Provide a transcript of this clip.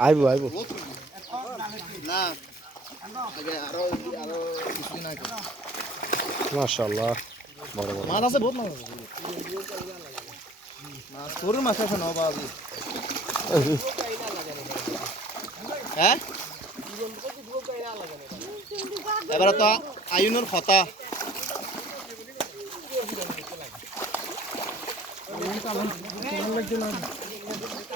আইব আইব। না। আগে আরও আরও কিছুদিন আগে মাশাআল্লাহ। বড় বড়। মাছ আছে, বহুত মাছ আছে। মাছ তোর মাছ আছে ন বাবু হ্যাঁ? এবারে তো আয়ুনের